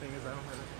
thing is I don't have it.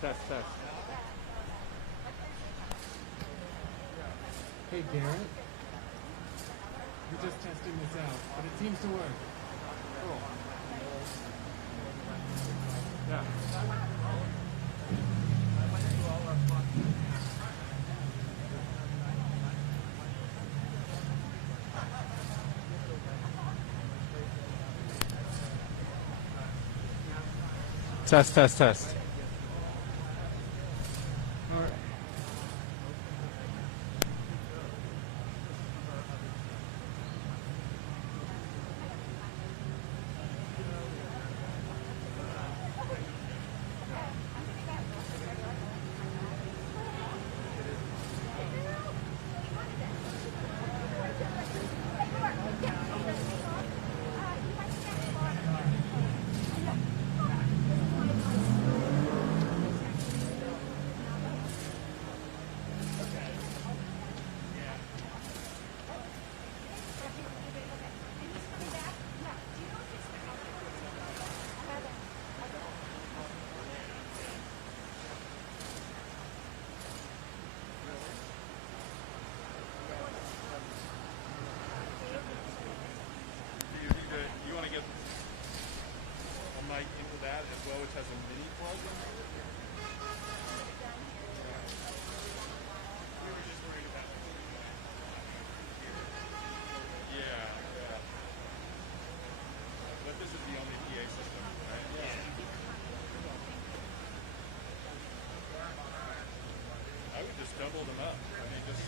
Test, test. Hey Garrett, we're just testing this out, but it seems to work. Cool. Yeah. Test, test, test. All right. You want to get a mic into that as well, which has a mini plug in it? We were just worried about yeah. But this is the only PA system, right? Yeah. I would just double them up. I mean, just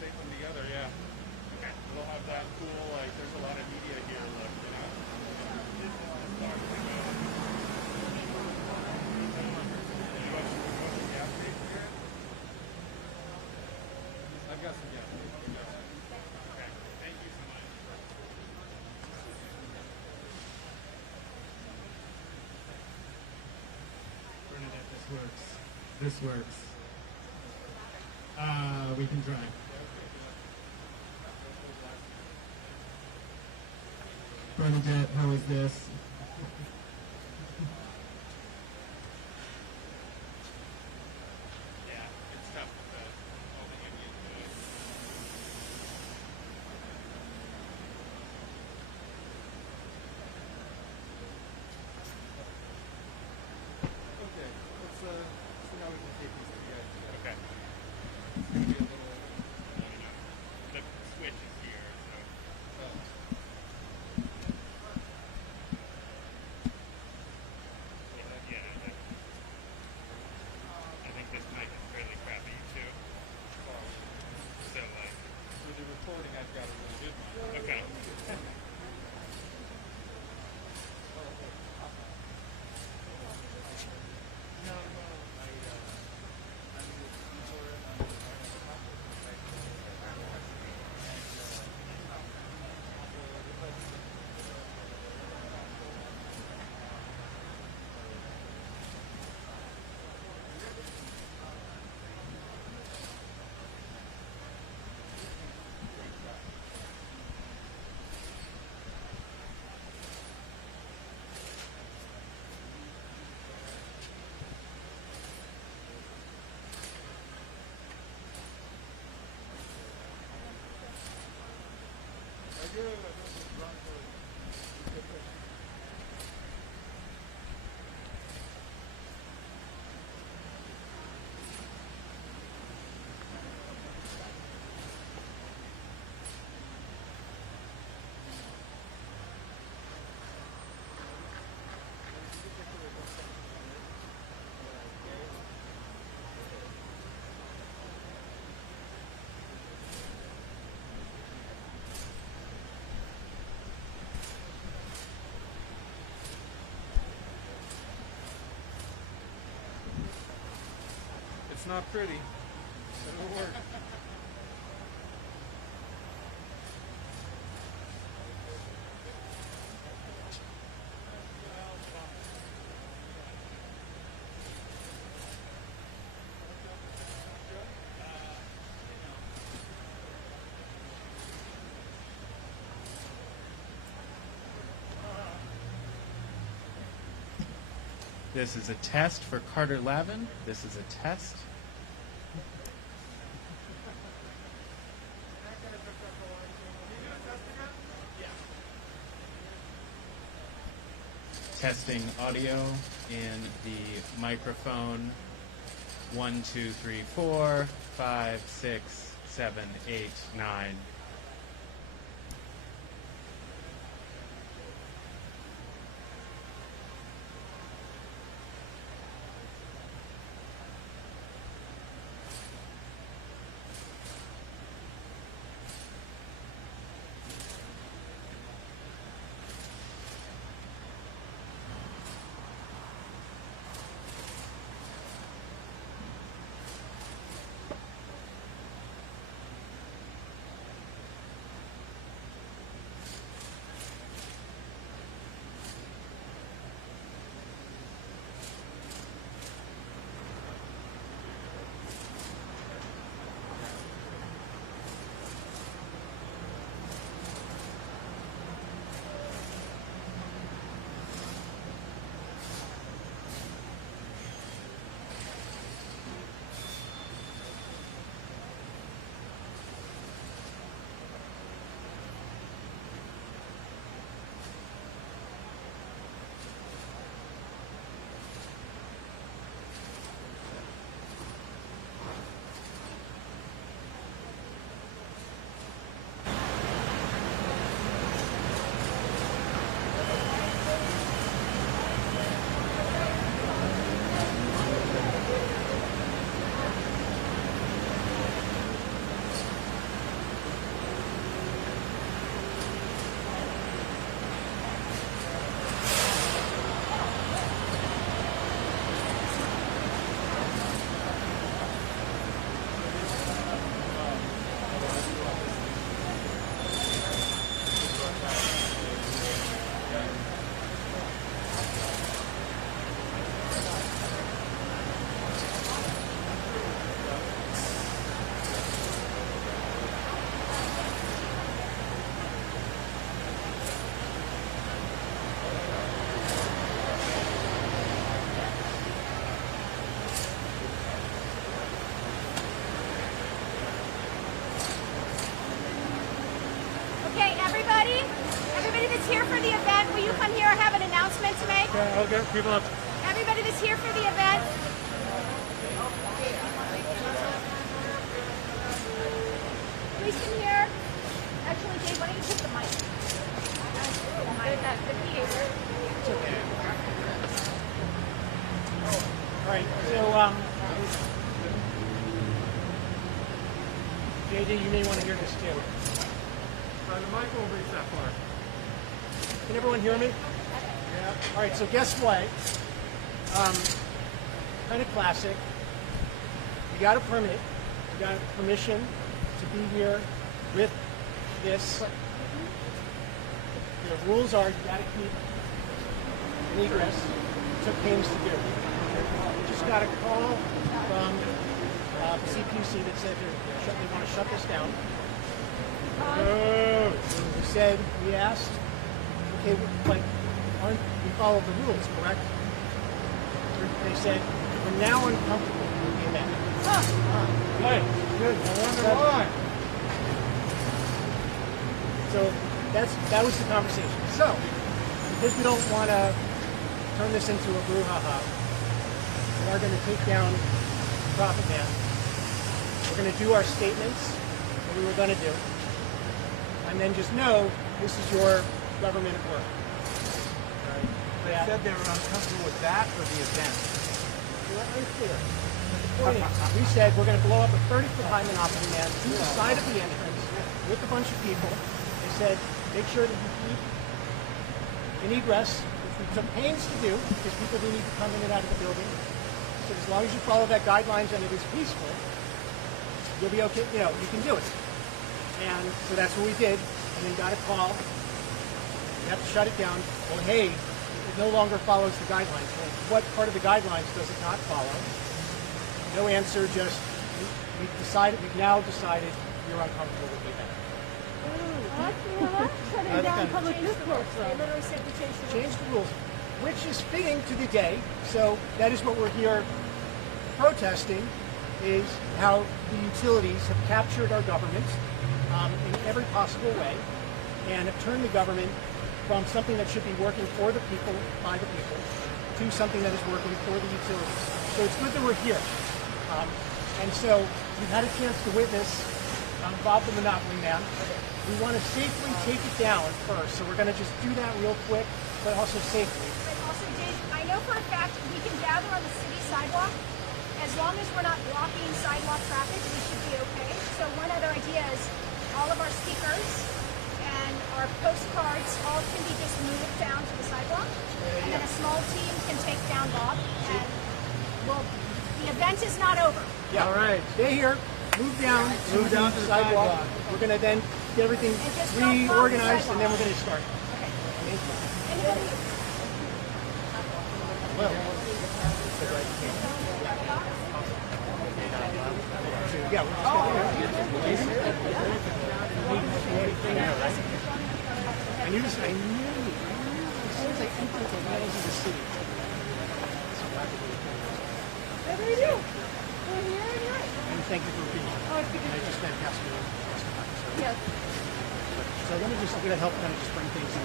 tape them together, yeah. We'll have that cool, like, there's a lot of media here, look, you know? I've got some gas tape. Okay, thank you so much. Bernadette, this works. This works. We can try. Bernadette, how is this? Yeah, it's tough with all the Indian food. Okay, let's see how we can take these together. Okay. It's gonna be a little. I don't know. The switch is here, so. Yeah, I think this mic is fairly crappy too. So like, For the recording, I've got a really good one. okay. It's not pretty, but it'll work. This is a test for Carter Lavin. This is a test. Testing audio in the microphone 1, 2, 3, 4, 5, 6, 7, 8, 9. get people up. Everybody that's here for the event. Please come here. Actually, Dave, why don't you take the mic? The theater. It's okay. All right, so JD, you may want to hear this too. The mic won't reach that far. Can everyone hear me? Yeah. All right, so guess what? Kind of classic. You got a permit. You got permission to be here with this. The rules are you got to keep an egress. Took pains to do. You just got a call from CPC that said they want to shut this down. We said, we asked, okay, but we followed the rules, correct? They said, we're now uncomfortable with the event. Hey, good. I wonder why. So that was the conversation. So, because we don't want to turn this into a brouhaha, we are going to take down Profit Man. We're going to do our statements that we were going to do. And then just know this is your government at work. They said they were uncomfortable with that or the event. We're unclear. But the point is, we said we're going to blow up a 30-foot high Monopoly Man to the side of the entrance with a bunch of people. They said, make sure that you keep an egress, which we took pains to do because people do need to come in and out of the building. So as long as you follow that guidelines and it is peaceful, you'll be okay. You know, you can do it. And so that's what we did. And then got a call. We have to shut it down. Well, hey, it no longer follows the guidelines. Well, what part of the guidelines does it not follow? No answer. Just we've now decided you're uncomfortable with the event. Shutting down public discourse. They literally said to Change the rules, which is fitting to the day. So that is what we're here protesting, is how the utilities have captured our government in every possible way and have turned the government from something that should be working for the people, by the people, to something that is working for the utilities. So it's good that we're here. And so you've had a chance to witness Bob the Monopoly Man. We want to safely take it down first, so we're going to just do that real quick, but also safely. But also, Dave, I know for a fact we can gather on the city sidewalk. As long as we're not blocking sidewalk traffic, we should be okay. So one other idea is all of our speakers and our postcards all can be just moved down to the sidewalk. And then a small team can take down Bob. And well, the event is not over. Yeah. All right. Stay here. Move down to the sidewalk. We're going to then get everything And just don't block the reorganized, and then sidewalk. we're going to start. Okay. Thank you. Anybody? Well, yeah, we're just I knew this. As soon as I entered the walls of the city. What do we do? We're here and right. And thank you for being here. Oh, it's good to And I see just met Pastor Mike. Yes. So let me just, I'm going to help kind of just bring things in.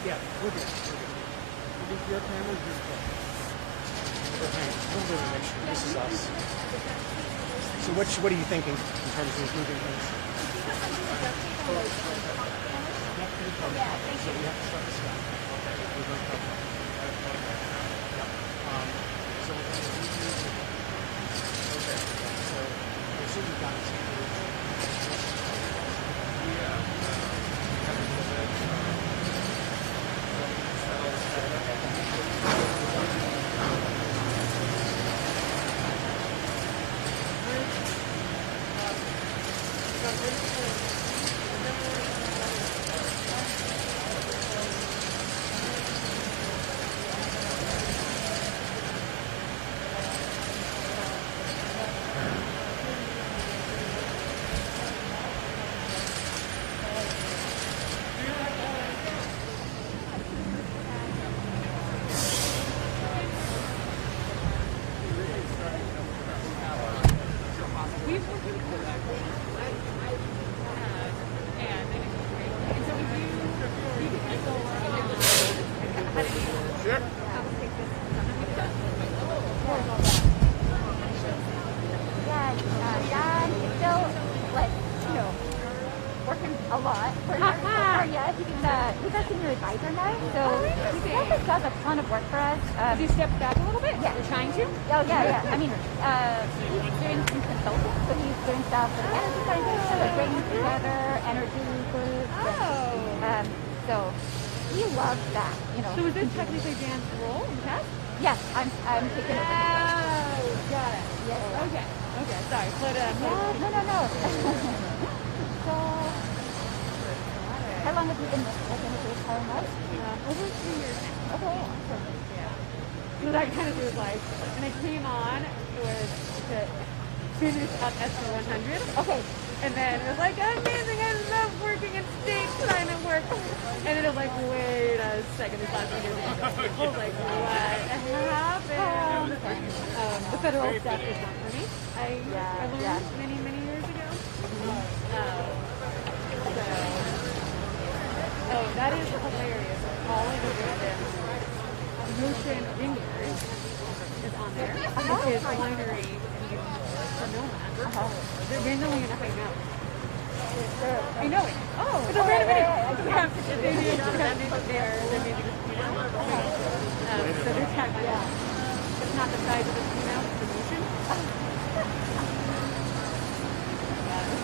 Yeah, we're good. We're good. Is your camera or your phone? Okay, we'll do it. This is us. So what are you thinking in terms of moving things? Yeah, thank So you. we have to start this guy. Okay, we're going to cover it. So we're going to do. Okay, so I assume you've got it. Yeah, Dad is still, like, you know, working a lot for California. He's our senior advisor now, so he also does a ton of work for us. Have you stepped back a little bit? Yeah. You're trying to? Oh, yeah. I mean, he's doing some consulting, so he's doing stuff for the energy scientists, so like bringing together energy groups. Oh. So he loves that, you know. So is this technically Dan's role in test? Yes, I'm taking it. Oh, got it. Yeah. Okay. Okay. Sorry. But Yeah, no. So, how long have you been working with this Colin Love? over 2 years now. Okay. Yeah. So that kind of was like, and I came on was to finish up SR 100. Okay. And then it was like, amazing, I love working in state climate work. And then it was like, wait a second, this last year ago. I was like, what happened? The federal stuff is not for me. I learned many years ago. Oh, that is hilarious. All I know is Motion Vineyard is on there. Which is a winery in Sonoma. They're randomly in a high mountain. I know it. Oh, it's a random video. They do have music there. Their music is Pinot. So they're tagged. It's not the size of the Pinot, it's the motion.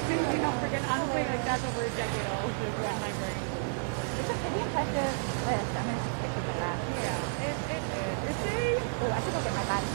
You don't forget, honestly, like that's over a decade old. Just in my brain. It's a pretty impressive list. I'm going to take pictures of that. Yeah. It's a Oh, I should go get my badges.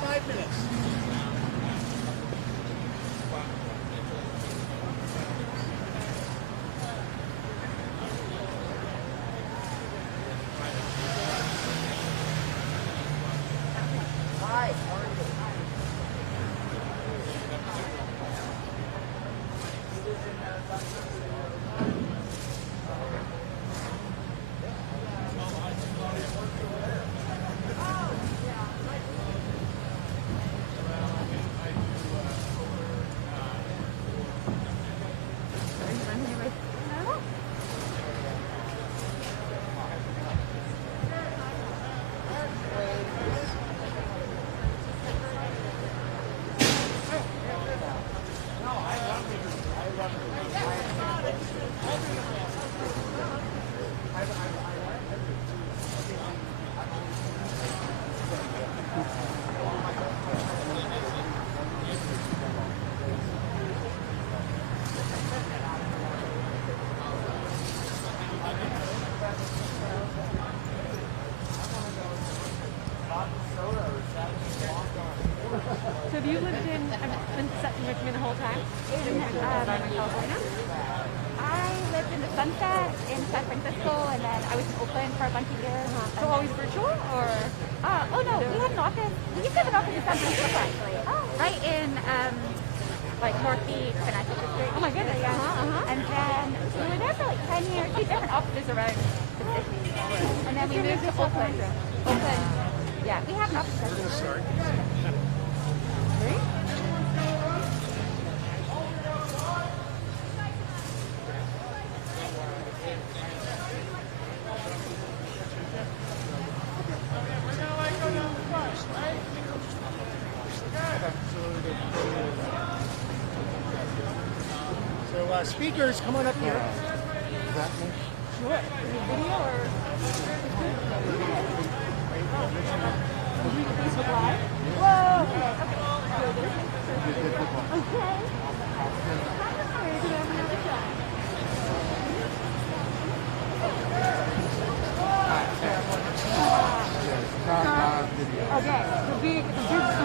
5 minutes. So have you lived in Richmond the whole time? In California? I lived in the Sunset in San Francisco, and then I was in Oakland for a bunch of years. So always virtual, or? Oh no, we had an office. We used to have an office in San Francisco actually. Right in like North Beach, Connecticut District. Oh my goodness. And then we were there for like 10 years, 2 different offices around the city. And then we moved to Oakland. Oakland. Yeah, we have an office. We're gonna start. So speakers, come on up here. Sure. Video or? Facebook Live? Whoa! Okay. Okay, the big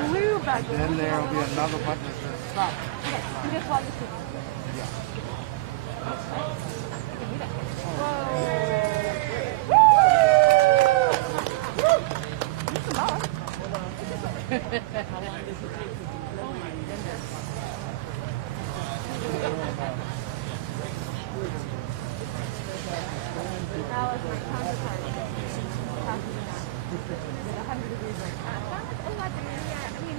blue button. Then there will be another button that says stop. Okay, you just want to see.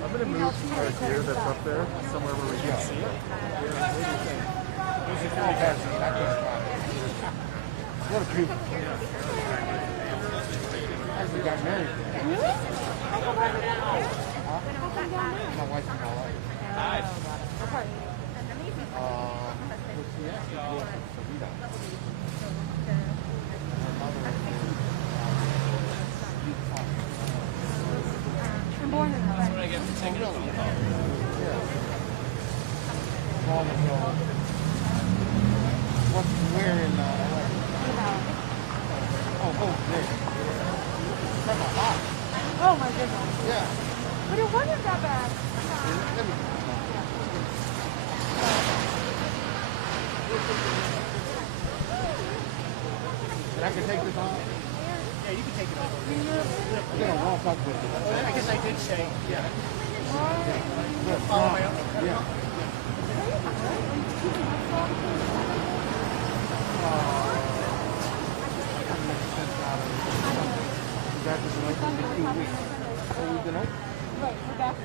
I'm going to move our gear that's up there somewhere where we can see it. What a beautiful we got married. Really? My wife and my life. I'm born in LA. What's where in LA? Oh, there. From my heart. Oh my goodness. Yeah. But it wasn't that bad. Let me. And I can take this off? Yeah, you can take it over. I'm going to walk up with it. I guess I did say, yeah. Yeah. That was like 2 weeks. Oh, we've been open. Right, we're back.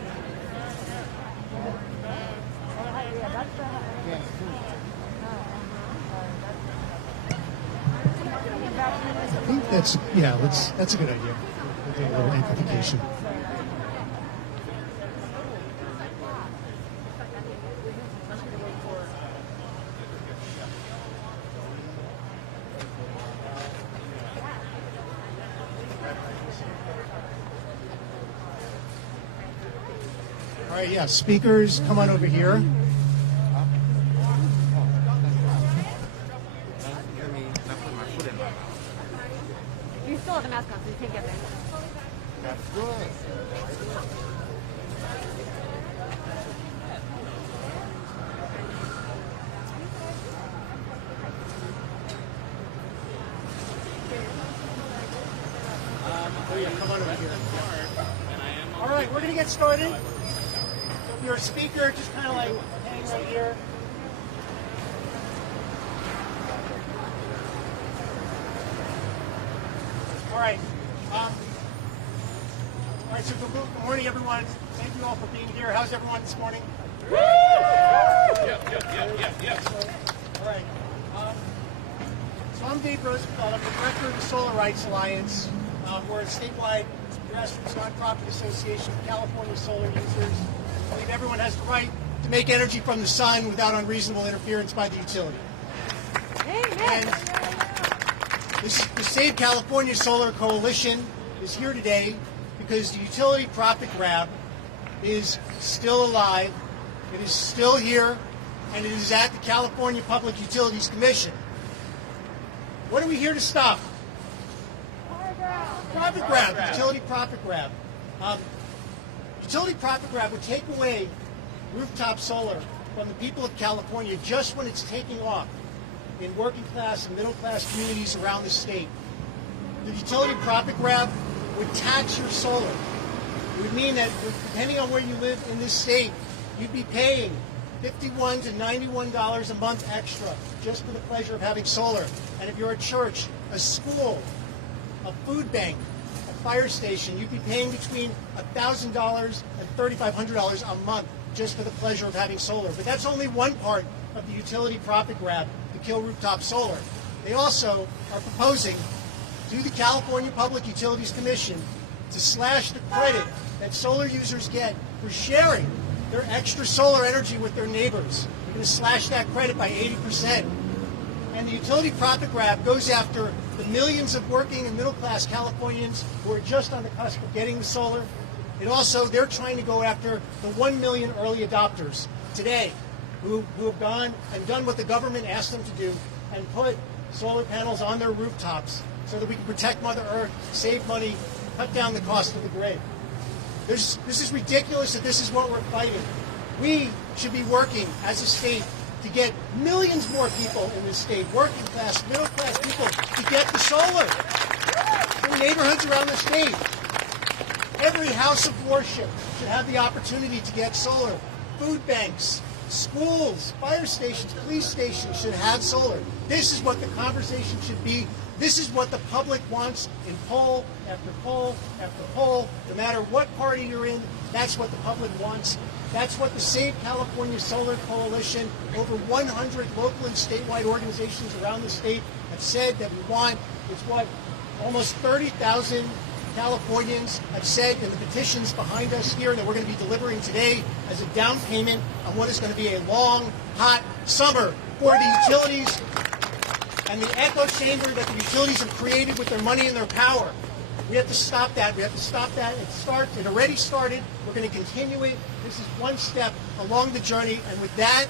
Yeah, I think that's a good idea. We'll do a little amplification. All right, yeah, speakers, come on over here. You still have the mask on, so you can't get there. That's good. yeah, come on over here. All right, we're going to get started. So if you're a speaker, just kind of like hang right here. All right. All right, so good morning, everyone. Thank you all for being here. How's everyone this morning? All right. So I'm Dave Rosenfeld. I'm the director of the Solar Rights Alliance. We're a statewide grassroots nonprofit association of California solar users. I believe everyone has the right to make energy from the sun without unreasonable interference by the utility. And the Save California Solar Coalition is here today because the utility profit grab is still alive, it is still here, and it is at the California Public Utilities Commission. What are we here to stop? Profit grab, utility profit grab. Utility profit grab would take away rooftop solar from the people of California just when it's taking off in working class and middle class communities around the state. The utility profit grab would tax your solar. It would mean that depending on where you live in this state, you'd be paying $51 to $91 a month extra just for the pleasure of having solar. And if you're a church, a school, a food bank, a fire station, you'd be paying between $1,000 and $3,500 a month just for the pleasure of having solar. But that's only one part of the utility profit grab to kill rooftop solar. They also are proposing to the California Public Utilities Commission to slash the credit that solar users get for sharing their extra solar energy with their neighbors. They're going to slash that credit by 80%. And the utility profit grab goes after the millions of working and middle-class Californians who are just on the cusp of getting the solar. And also, they're trying to go after the 1 million early adopters today who have gone and done what the government asked them to do and put solar panels on their rooftops so that we can protect Mother Earth, save money, cut down the cost of the grid. This is ridiculous that this is what we're fighting. We should be working as a state to get millions more people in this state, working class, middle class people, to get the solar in neighborhoods around the state. Every house of worship should have the opportunity to get solar. Food banks, schools, fire stations, police stations should have solar. This is what the conversation should be. This is what the public wants in poll after poll after poll. No matter what party you're in, that's what the public wants. That's what the Save California Solar Coalition, over 100 local and statewide organizations around the state have said that we want. It's what almost 30,000 Californians have said in the petitions behind us here that we're going to be delivering today as a down payment on what is going to be a long, hot summer for the utilities and the echo chamber that the utilities have created with their money and their power. We have to stop that. We have to stop that. It already started. We're going to continue it. This is one step along the journey. And with that,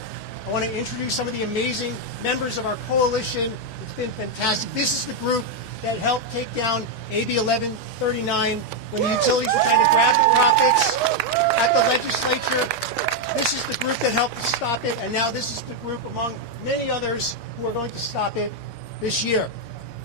I want to introduce some of the amazing members of our coalition. It's been fantastic. This is the group that helped take down AB 1139 when the utilities were trying to grab the profits at the legislature. This is the group that helped to stop it. And now this is the group, among many others, who are going to stop it this year.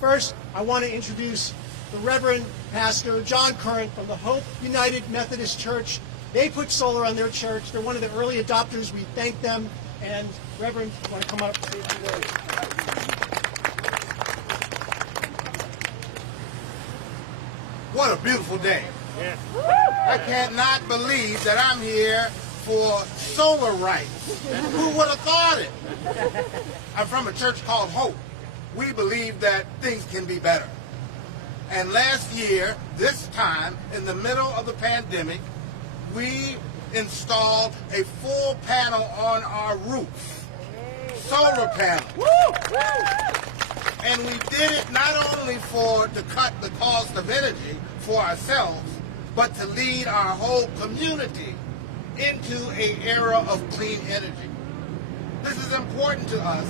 First, I want to introduce the Reverend Pastor John Curran from the Hope United Methodist Church. They put solar on their church. They're one of the early adopters. We thank them. And Reverend, you want to come up and say a few words? What a beautiful day. Yeah. I cannot believe that I'm here for solar rights. Who would have thought it? I'm from a church called Hope. We believe that things can be better. And last year, this time, in the middle of the pandemic, we installed a full panel on our roof. Solar panel. And we did it not only to cut the cost of energy for ourselves, but to lead our whole community into an era of clean energy. This is important to us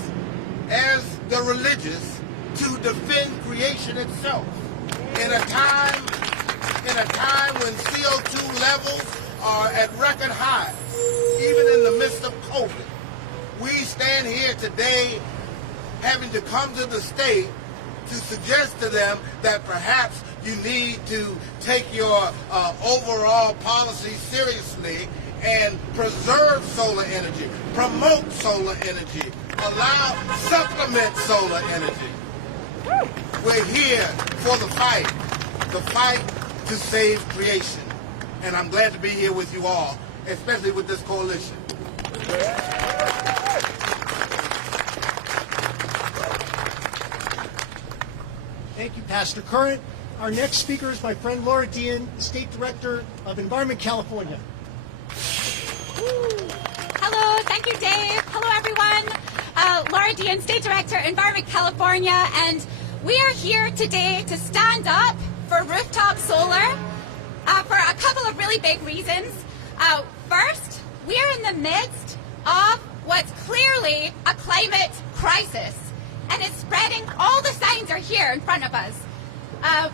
as the religious to defend creation itself. In a time when CO2 levels are at record highs, even in the midst of COVID, we stand here today having to come to the state to suggest to them that perhaps You need to take your overall policy seriously and preserve solar energy, promote solar energy, supplement solar energy. We're here for the fight to save creation. And I'm glad to be here with you all, especially with this coalition. Thank you, Pastor Current. Our next speaker is my friend Laura Dean, State Director of Environment California. Hello, thank you, Dave. Hello, everyone. Laura Dean, State Director, Environment California, and we are here today to stand up for rooftop solar for a couple of really big reasons. First, we are in the midst of what's clearly a climate crisis, and it's spreading. All the signs are here in front of us.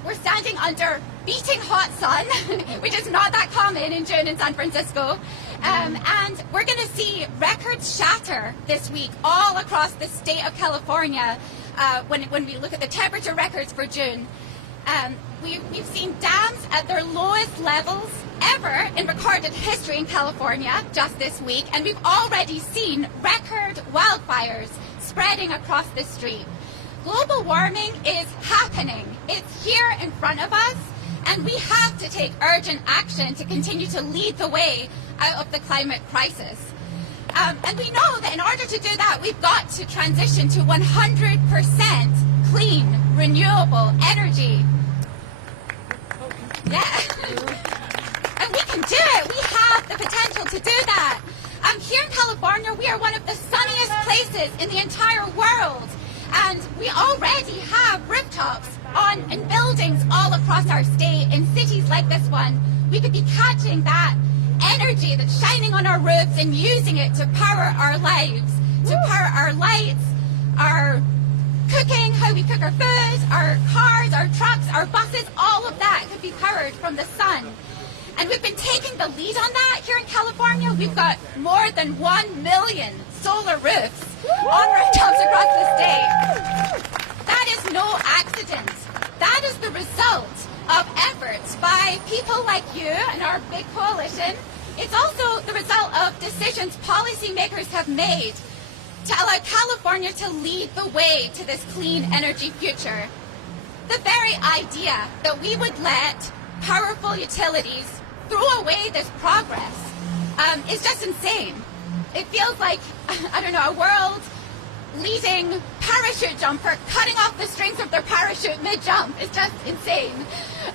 We're standing under beating hot sun, which is not that common in June in San Francisco. And we're going to see records shatter this week all across the state of California when we look at the temperature records for June. We've seen dams at their lowest levels ever in recorded history in California just this week, and we've already seen record wildfires spreading across the street. Global warming is happening. It's here in front of us, and we have to take urgent action to continue to lead the way out of the climate crisis. And we know that in order to do that, we've got to transition to 100% clean, renewable energy. Yeah. And we can do it. We have the potential to do that. Here in California, we are one of the sunniest places in the entire world. And we already have rooftops in buildings all across our state. In cities like this one, we could be catching that energy that's shining on our roofs and using it to power our lives, to power our lights, our cooking, how we cook our food, our cars, our trucks, our buses. All of that could be powered from the sun. And we've been taking the lead on that here in California. We've got more than 1 million solar roofs on rooftops across the state. That is no accident. That is the result of efforts by people like you and our big coalition. It's also the result of decisions policymakers have made to allow California to lead the way to this clean energy future. The very idea that we would let powerful utilities throw away this progress is just insane. It feels like, I don't know, a world-leading parachute jumper cutting off the strings of their parachute mid-jump. It's just insane.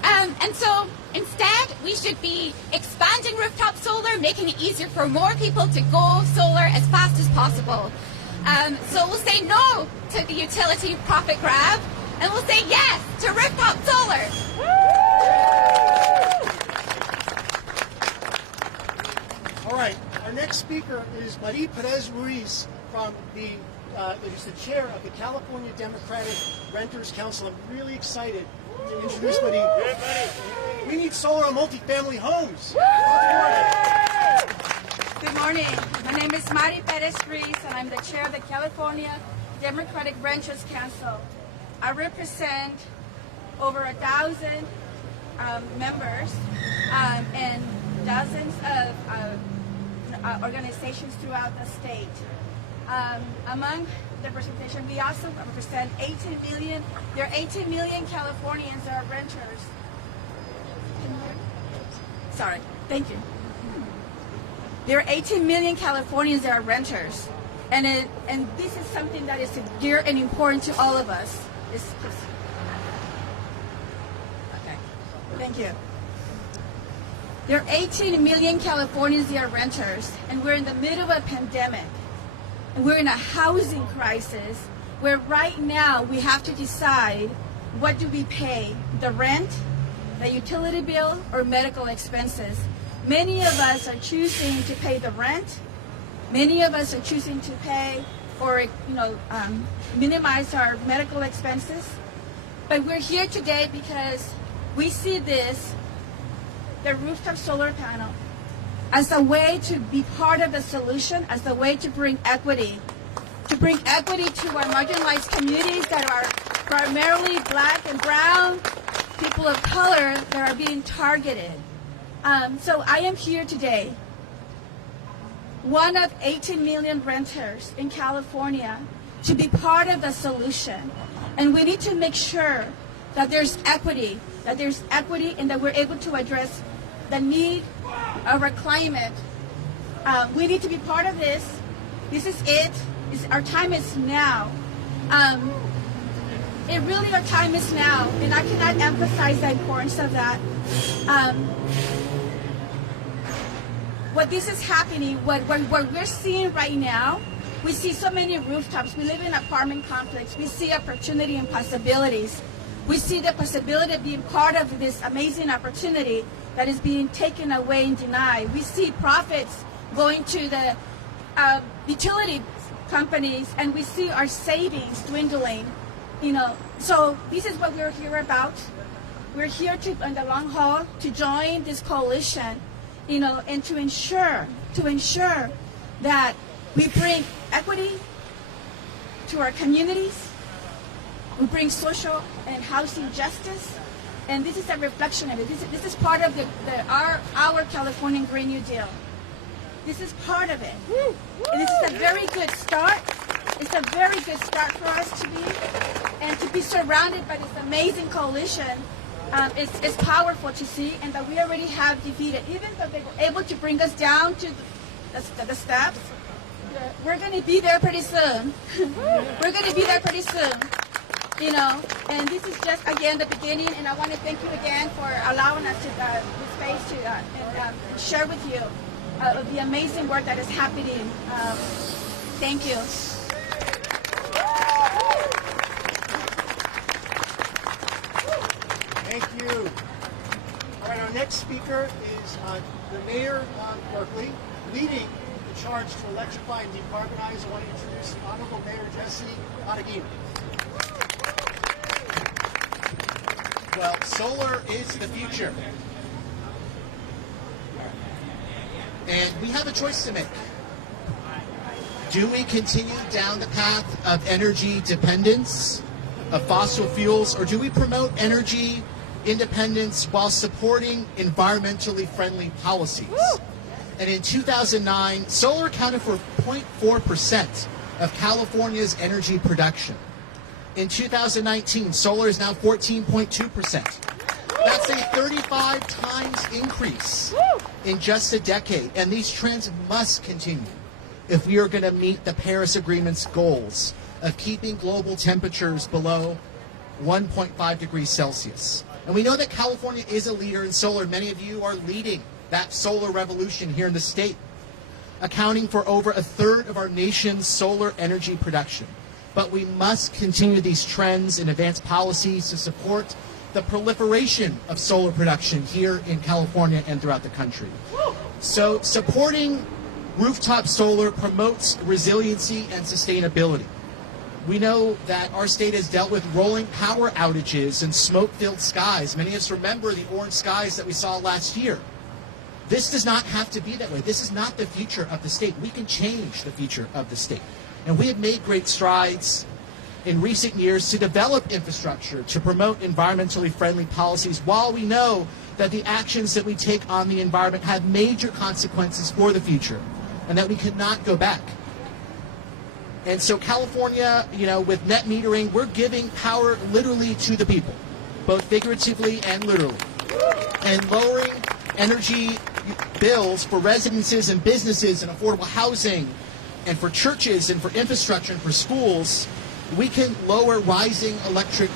And so instead, we should be expanding rooftop solar, making it easier for more people to go solar as fast as possible. So we'll say no to the utility profit grab, and we'll say yes to rooftop solar. All right, our next speaker is Marie Perez Ruiz from the chair of the California Democratic Renters Council. I'm really excited to introduce Marie. We need solar on multifamily homes. Good morning. My name is Marie Perez Ruiz, and I'm the chair of the California Democratic Renters Council. I represent over 1,000 members and dozens of organizations throughout the state. Among the representation, we also represent 18 million. There are 18 million Californians that are renters. Sorry, thank you. There are 18 million Californians that are renters, and this is something that is dear and important to all of us. Okay, thank you. There are 18 million Californians that are renters, and we're in the middle of a pandemic, and we're in a housing crisis where right now we have to decide, what do we pay? The rent, the utility bill, or medical expenses? Many of us are choosing to pay the rent. Many of us are choosing to pay or minimize our medical expenses. But we're here today because we see the rooftop solar panel, as a way to be part of the solution, as a way to bring equity to our marginalized communities that are primarily black and brown, people of color that are being targeted. So I am here today, one of 18 million renters in California, to be part of the solution. And we need to make sure that there's equity, and that we're able to address the need of our climate. We need to be part of this. This is it. Our time is now. Our time is now, and I cannot emphasize the importance of that. What this is happening, what we're seeing right now, we see so many rooftops. We live in an apartment complex. We see opportunity and possibilities. We see the possibility of being part of this amazing opportunity that is being taken away and denied. We see profits going to the utility companies, and we see our savings dwindling. So this is what we're here about. We're here on the long haul to join this coalition, and to ensure that we bring equity to our communities. We bring social and housing justice, and this is a reflection of it. This is part of our California Green New Deal. This is part of it. And this is a very good start. It's a very good start for us to be surrounded by this amazing coalition. It's powerful to see, and that we already have defeated. Even though they were able to bring us down to the steps, we're going to be there pretty soon. We're going to be there pretty soon. And this is just, again, the beginning, and I want to thank you again for allowing us the space to share with you the amazing work that is happening. Thank you. Thank you. All right, our next speaker is the mayor of Berkeley, leading the charge to electrify and decarbonize. I want to introduce the Honorable Mayor Jesse Adeguino. Well, solar is the future. And we have a choice to make. Do we continue down the path of energy dependence, of fossil fuels, or do we promote energy independence while supporting environmentally friendly policies? And in 2009, solar accounted for 0.4% of California's energy production. In 2019, solar is now 14.2%. That's a 35 times increase in just a decade. And these trends must continue if we are going to meet the Paris Agreement's goals of keeping global temperatures below 1.5 degrees Celsius. And we know that California is a leader in solar. Many of you are leading that solar revolution here in the state, accounting for over a third of our nation's solar energy production. But we must continue these trends and advance policies to support the proliferation of solar production here in California and throughout the country. So supporting rooftop solar promotes resiliency and sustainability. We know that our state has dealt with rolling power outages and smoke-filled skies. Many of us remember the orange skies that we saw last year. This does not have to be that way. This is not the future of the state. We can change the future of the state. And we have made great strides in recent years to develop infrastructure to promote environmentally friendly policies, while we know that the actions that we take on the environment have major consequences for the future and that we cannot go back. And so California, with net metering, we're giving power literally to the people, both figuratively and literally, and lowering energy bills for residences and businesses and affordable housing and for churches and for infrastructure and for schools. We can lower rising electric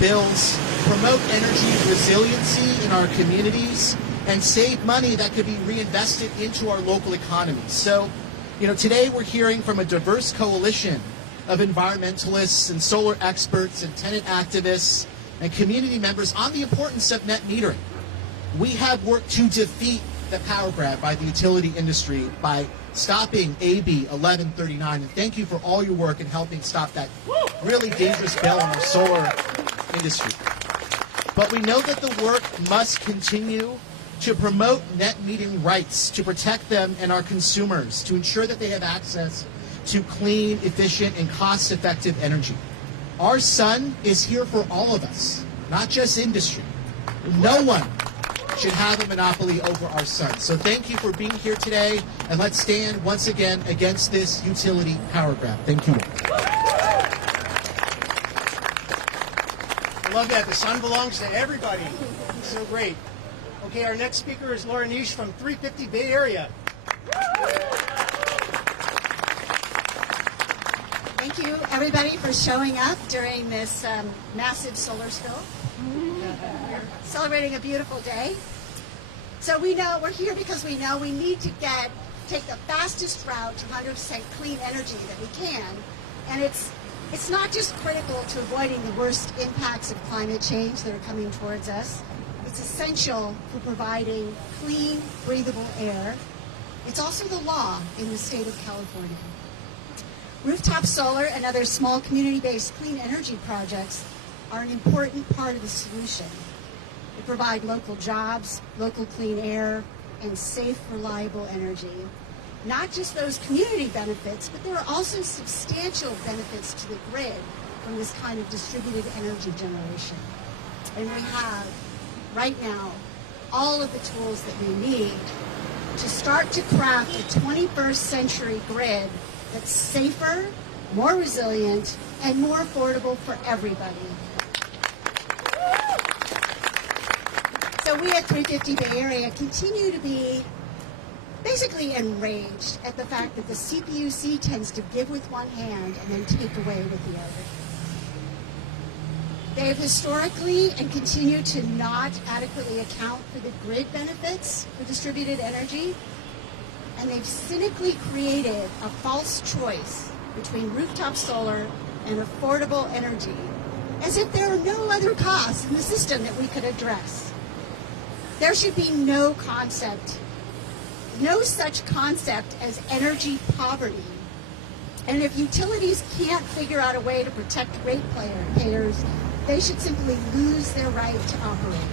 bills, promote energy resiliency in our communities, and save money that could be reinvested into our local economies. So, today we're hearing from a diverse coalition of environmentalists and solar experts and tenant activists and community members on the importance of net metering. We have worked to defeat the power grab by the utility industry by stopping AB 1139. And thank you for all your work in helping stop that really dangerous bill in our solar industry. But we know that the work must continue to promote net metering rights, to protect them and our consumers, to ensure that they have access to clean, efficient, and cost-effective energy. Our sun is here for all of us. not just industry. No one should have a monopoly over our sun. So thank you for being here today, and let's stand once again against this utility power grab. Thank you. I love that. The sun belongs to everybody. It's so great. Okay, our next speaker is Laura Nish from 350 Bay Area. Thank you, everybody, for showing up during this massive solar spill. We're celebrating a beautiful day. So we know we're here because we know we need to take the fastest route to 100% clean energy that we can, and it's not just critical to avoiding the worst impacts of climate change that are coming towards us. It's essential for providing clean, breathable air. It's also the law in the state of California. Rooftop solar and other small community-based clean energy projects are an important part of the solution. They provide local jobs, local clean air, and safe, reliable energy. Not just those community benefits, but there are also substantial benefits to the grid from this kind of distributed energy generation. And we have, right now, all of the tools that we need to start to craft a 21st century grid that's safer, more resilient, and more affordable for everybody. So we at 350 Bay Area continue to be basically enraged at the fact that the CPUC tends to give with one hand and then take away with the other. They have historically and continue to not adequately account for the grid benefits for distributed energy, and they've cynically created a false choice between rooftop solar and affordable energy, as if there are no other costs in the system that we could address. There should be no such concept as energy poverty. And if utilities can't figure out a way to protect ratepayers, they should simply lose their right to operate.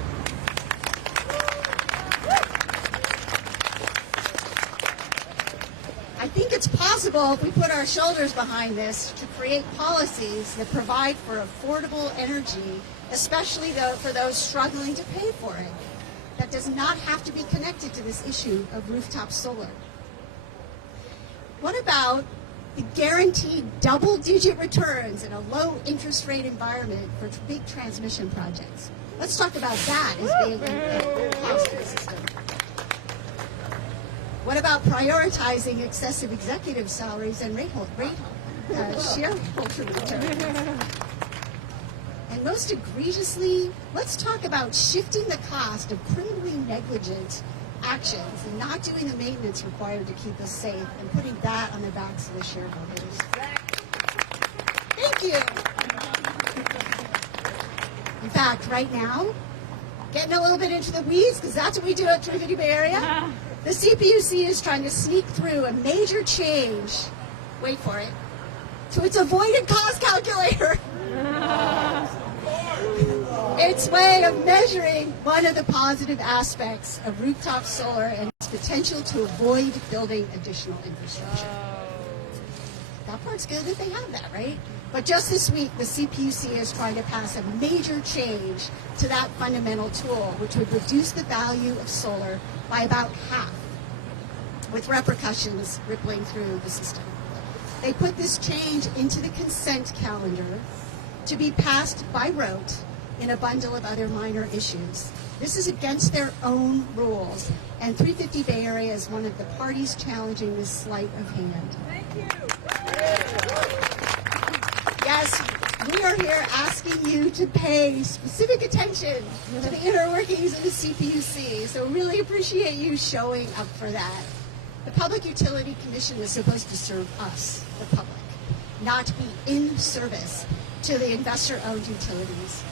I think it's possible if we put our shoulders behind this to create policies that provide for affordable energy, especially for those struggling to pay for it. That does not have to be connected to this issue of rooftop solar. What about the guaranteed double-digit returns in a low-interest rate environment for big transmission projects? Let's talk about that as being a cost to the system. What about prioritizing excessive executive salaries and shareholder returns? And most egregiously, let's talk about shifting the cost of criminally negligent actions and not doing the maintenance required to keep us safe and putting that on the backs of the shareholders. Thank you. In fact, right now, getting a little bit into the weeds, because that's what we do at 350 Bay Area, the CPUC is trying to sneak through a major change, wait for it, to its avoided cost calculator. Its way of measuring one of the positive aspects of rooftop solar and its potential to avoid building additional infrastructure. That part's good that they have that, right? But just this week, the CPUC is trying to pass a major change to that fundamental tool, which would reduce the value of solar by about half, with repercussions rippling through the system. They put this change into the consent calendar to be passed by rote in a bundle of other minor issues. This is against their own rules, and 350 Bay Area is one of the parties challenging this sleight of hand. Thank you. Yes, we are here asking you to pay specific attention to the inner workings of the CPUC, so really appreciate you showing up for that. The Public Utility Commission is supposed to serve us, the public, not be in service to the investor-owned utilities,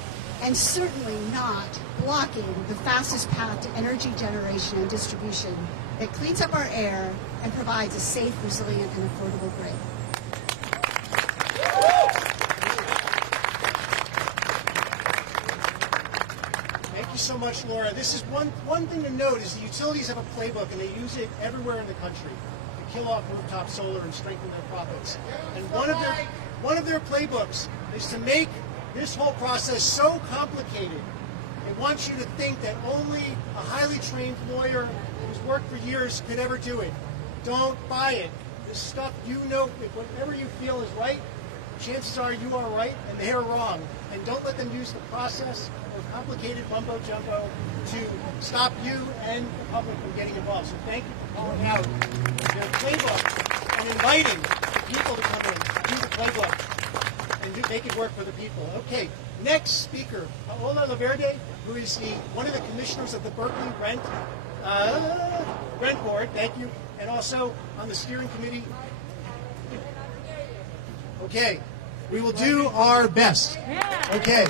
and certainly not blocking the fastest path to energy generation and distribution that cleans up our air and provides a safe, resilient, and affordable grid. Thank you so much, Laura. This is one thing to note is the utilities have a playbook, and they use it everywhere in the country to kill off rooftop solar and strengthen their profits. And one of their playbooks is to make this whole process so complicated. It wants you to think that only a highly trained lawyer who's worked for years could ever do it. Don't buy it. This stuff, you know, whatever you feel is right, chances are you are right and they're wrong. And don't let them use the process or complicated mumbo jumbo to stop you and the public from getting involved. So thank you for calling out their playbook and inviting people to come in, do the playbook, and make it work for the people. Okay, next speaker, Paola Laverde, who is one of the commissioners of the Berkeley Rent Board, thank you, and also on the steering committee. Okay, we will do our best. Okay,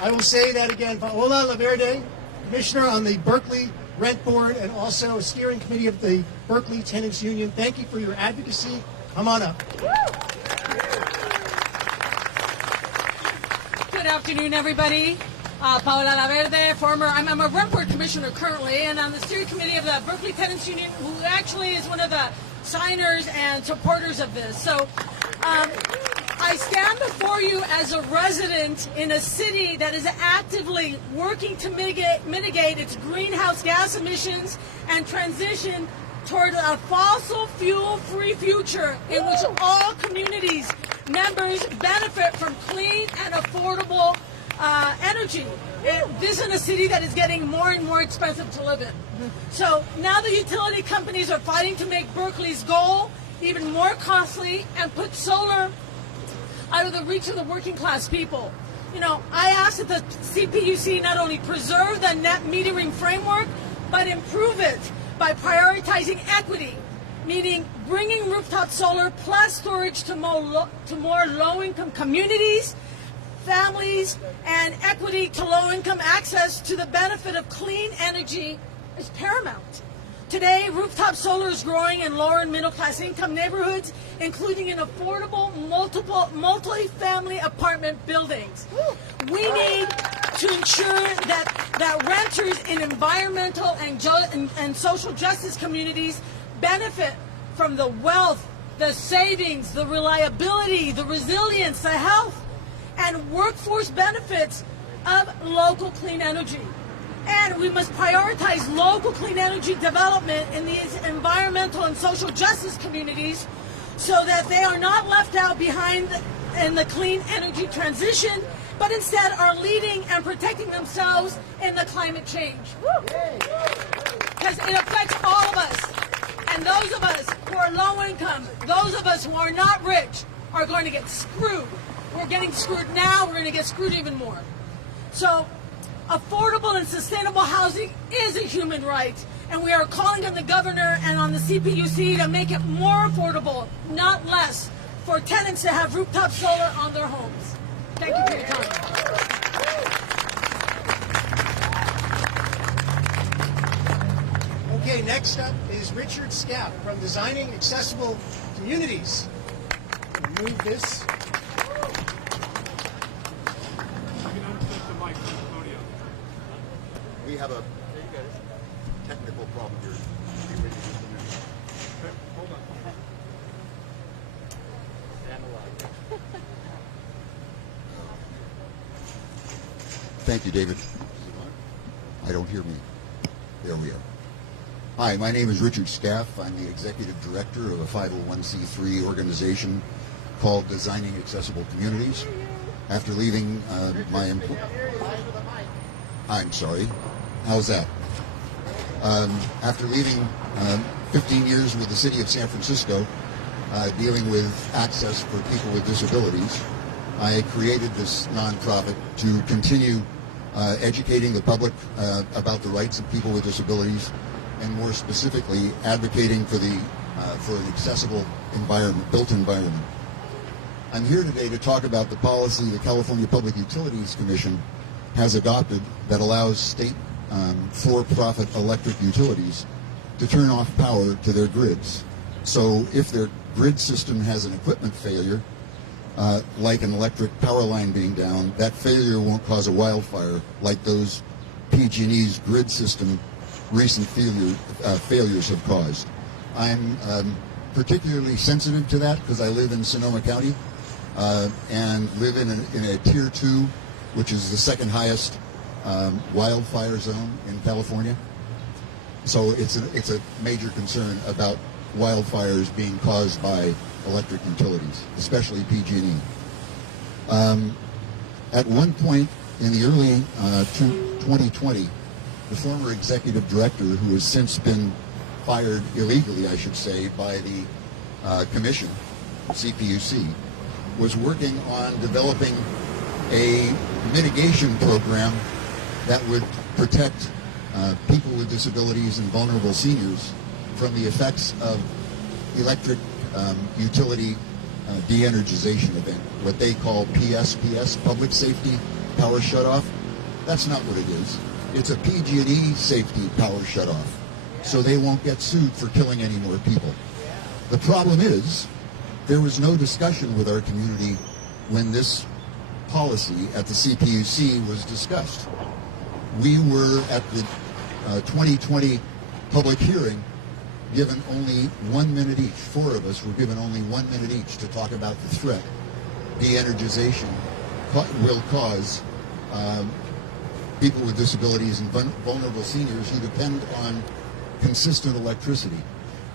I will say that again. Paola Laverde, commissioner on the Berkeley Rent Board and also a steering committee of the Berkeley Tenants Union. Thank you for your advocacy. Come on up. Good afternoon, everybody. Paola Laverde, I'm a rent board commissioner currently, and on the steering committee of the Berkeley Tenants Union, who actually is one of the signers and supporters of this. So I stand before you as a resident in a city that is actively working to mitigate its greenhouse gas emissions and transition toward a fossil fuel-free future in which all communities members benefit from clean and affordable energy. This is a city that is getting more and more expensive to live in. So now the utility companies are fighting to make Berkeley's goal even more costly and put solar out of the reach of the working class people. You know, I ask that the CPUC not only preserve the net metering framework, but improve it by prioritizing equity, meaning bringing rooftop solar plus storage to more low-income communities, families, and equity to low-income access to the benefit of clean energy is paramount. Today, rooftop solar is growing in lower and middle-class income neighborhoods, including in affordable multi-family apartment buildings. We need to ensure that renters in environmental and social justice communities benefit from the wealth, the savings, the reliability, the resilience, the health, and workforce benefits of local clean energy. And we must prioritize local clean energy development in these environmental and social justice communities so that they are not left out behind in the clean energy transition, but instead are leading and protecting themselves in the climate change. Because it affects all of us. And those of us who are low income, those of us who are not rich, are going to get screwed. We're getting screwed now, we're going to get screwed even more. So affordable and sustainable housing is a human right, and we are calling on the governor and on the CPUC to make it more affordable, not less, for tenants to have rooftop solar on their homes. Thank you for your time. Okay, next up is Richard Scaff from Designing Accessible Communities. Move this. We have a technical problem here. Be waiting just a minute. Okay, hold on. Thank you, David. I don't hear me. There we are. Hi, my name is Richard Scaff. I'm the executive director of a 501c3 organization called Designing Accessible Communities. After leaving my employment, I'm sorry. How's that? After leaving 15 years with the city of San Francisco, dealing with access for people with disabilities, I created this nonprofit to continue educating the public about the rights of people with disabilities, and more specifically, advocating for an accessible environment, built environment. I'm here today to talk about the policy the California Public Utilities Commission has adopted that allows state for-profit electric utilities to turn off power to their grids. So if their grid system has an equipment failure, like an electric power line being down, that failure won't cause a wildfire like those PG&E's grid system recent failures have caused. I'm particularly sensitive to that because I live in Sonoma County, and live in a Tier 2, which is the second highest wildfire zone in California. So it's a major concern about wildfires being caused by electric utilities, especially PG&E. At one point in the early 2020, the former executive director, who has since been fired illegally, I should say, by the commission, CPUC, was working on developing a mitigation program that would protect people with disabilities and vulnerable seniors from the effects of electric utility de-energization event, what they call PSPS, Public Safety Power Shutoff. That's not what it is. It's a PG&E safety power shutoff, so they won't get sued for killing any more people. The problem is, there was no discussion with our community when this policy at the CPUC was discussed. We were at the 2020 public hearing given only 1 minute each. 4 of us were given only 1 minute each to talk about the threat de-energization will cause people with disabilities and vulnerable seniors who depend on consistent electricity.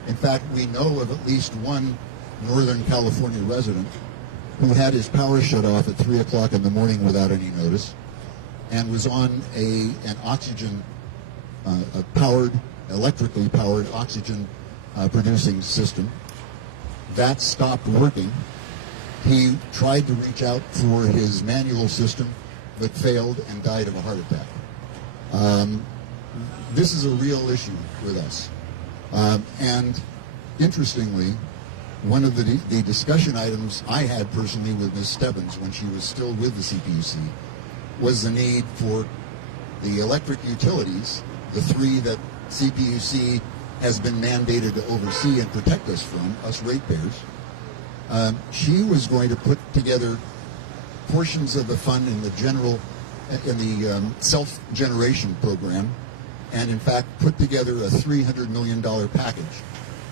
In fact, we know of at least one Northern California resident who had his power shut off at 3 o'clock in the morning without any notice and was on an oxygen electrically powered oxygen producing system. That stopped working. He tried to reach out for his manual system, but failed and died of a heart attack. This is a real issue with us. And interestingly, one of the discussion items I had personally with Ms. Stebbins when she was still with the CPUC was the need for the electric utilities, the 3 that CPUC has been mandated to oversee and protect us from, us ratepayers. She was going to put together portions of the fund in the self-generation program, and in fact put together a $300 million package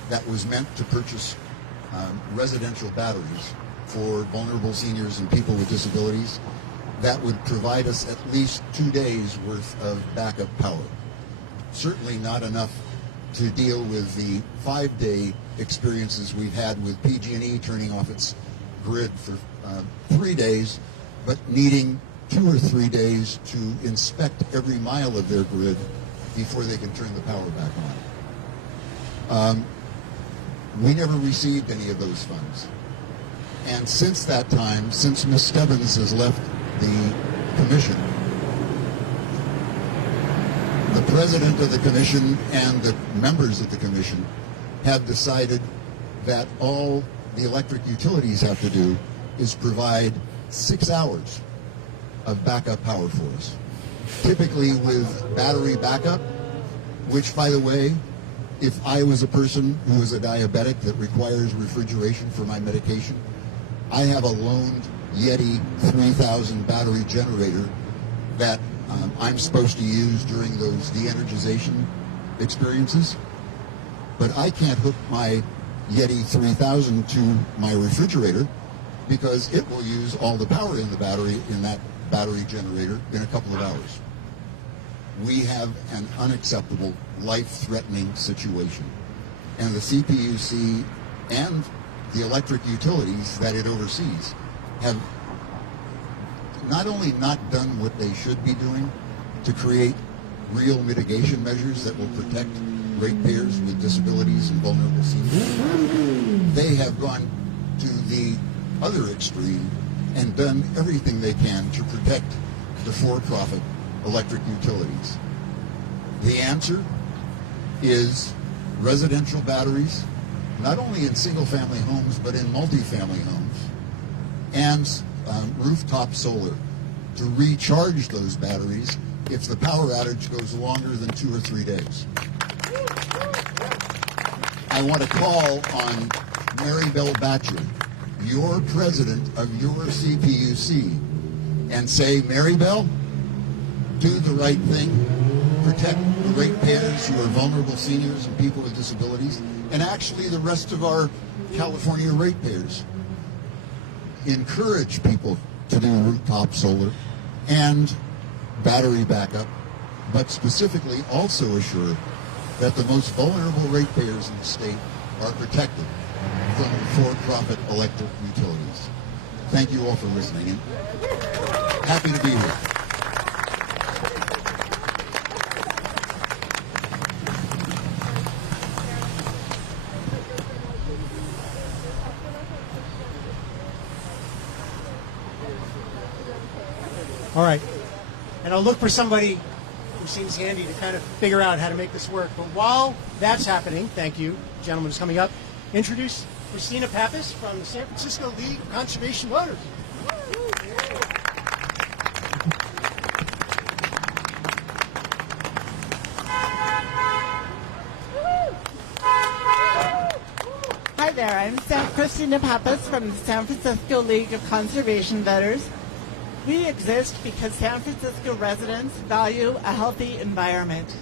that was meant to purchase residential batteries for vulnerable seniors and people with disabilities that would provide us at least 2 days worth of backup power. Certainly not enough to deal with the 5-day experiences we've had with PG&E turning off its grid for 3 days, but needing 2 or 3 days to inspect every mile of their grid before they can turn the power back on. We never received any of those funds. And since that time, since Ms. Stebbins has left the commission, the president of the commission and the members of the commission have decided that all the electric utilities have to do is provide 6 hours of backup power for us. Typically with battery backup, which, by the way, if I was a person who is a diabetic that requires refrigeration for my medication, I have a loaned Yeti 3000 battery generator that I'm supposed to use during those de-energization experiences. But I can't hook my Yeti 3000 to my refrigerator because it will use all the power in the battery in that battery generator in a couple of hours. We have an unacceptable, life-threatening situation. And the CPUC and the electric utilities that it oversees have not only not done what they should be doing to create real mitigation measures that will protect ratepayers with disabilities and vulnerable seniors, they have gone to the other extreme and done everything they can to protect the for-profit electric utilities. The answer is residential batteries, not only in single-family homes, but in multifamily homes, and rooftop solar to recharge those batteries if the power outage goes longer than 2 or 3 days. I want to call on Mary Bell Batchery, your president of your CPUC, and say, Mary Bell, do the right thing, protect the ratepayers who are vulnerable seniors and people with disabilities, and actually the rest of our California ratepayers. encourage people to do rooftop solar and battery backup, but specifically also assure that the most vulnerable ratepayers in the state are protected from for-profit electric utilities. Thank you all for listening, and happy to be here. All right. And I'll look for somebody who seems handy to kind of figure out how to make this work. But while that's happening, thank you, gentleman who's coming up, introduce Christina Pappas from the San Francisco League of Conservation Voters. Hi there, I'm Christina Pappas from the San Francisco League of Conservation Voters. We exist because San Francisco residents value a healthy environment.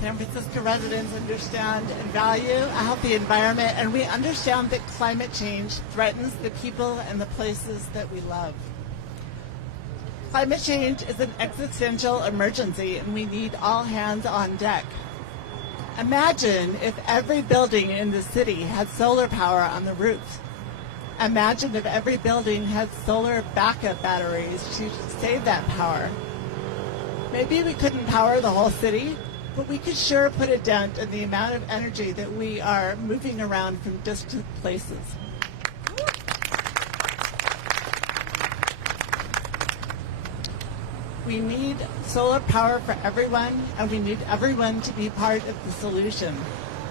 San Francisco residents understand and value a healthy environment, and we understand that climate change threatens the people and the places that we love. Climate change is an existential emergency, and we need all hands on deck. Imagine if every building in the city had solar power on the roofs. Imagine if every building had solar backup batteries to save that power. Maybe we couldn't power the whole city, but we could sure put a dent in the amount of energy that we are moving around from distant places. We need solar power for everyone, and we need everyone to be part of the solution.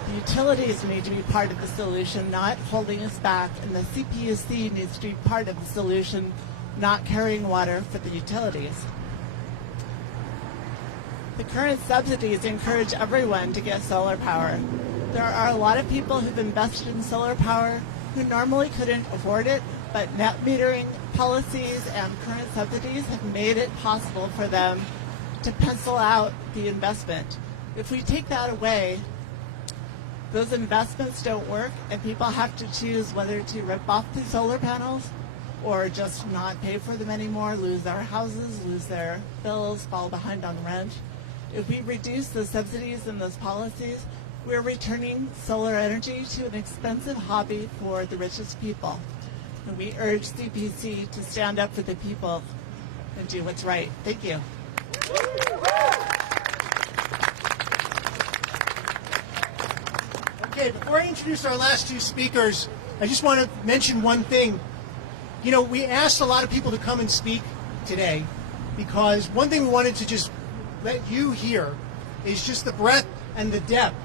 The utilities need to be part of the solution, not holding us back, and the CPUC needs to be part of the solution, not carrying water for the utilities. The current subsidies encourage everyone to get solar power. There are a lot of people who've invested in solar power who normally couldn't afford it, but net metering policies and current subsidies have made it possible for them to pencil out the investment. If we take that away, those investments don't work, and people have to choose whether to rip off the solar panels or just not pay for them anymore, lose their houses, lose their bills, fall behind on rent. If we reduce the subsidies and those policies, we're returning solar energy to an expensive hobby for the richest people. And we urge CPC to stand up for the people and do what's right. Thank you. Okay, before I introduce our last two speakers, I just want to mention one thing. You know, we asked a lot of people to come and speak today because one thing we wanted to just let you hear is just the breadth and the depth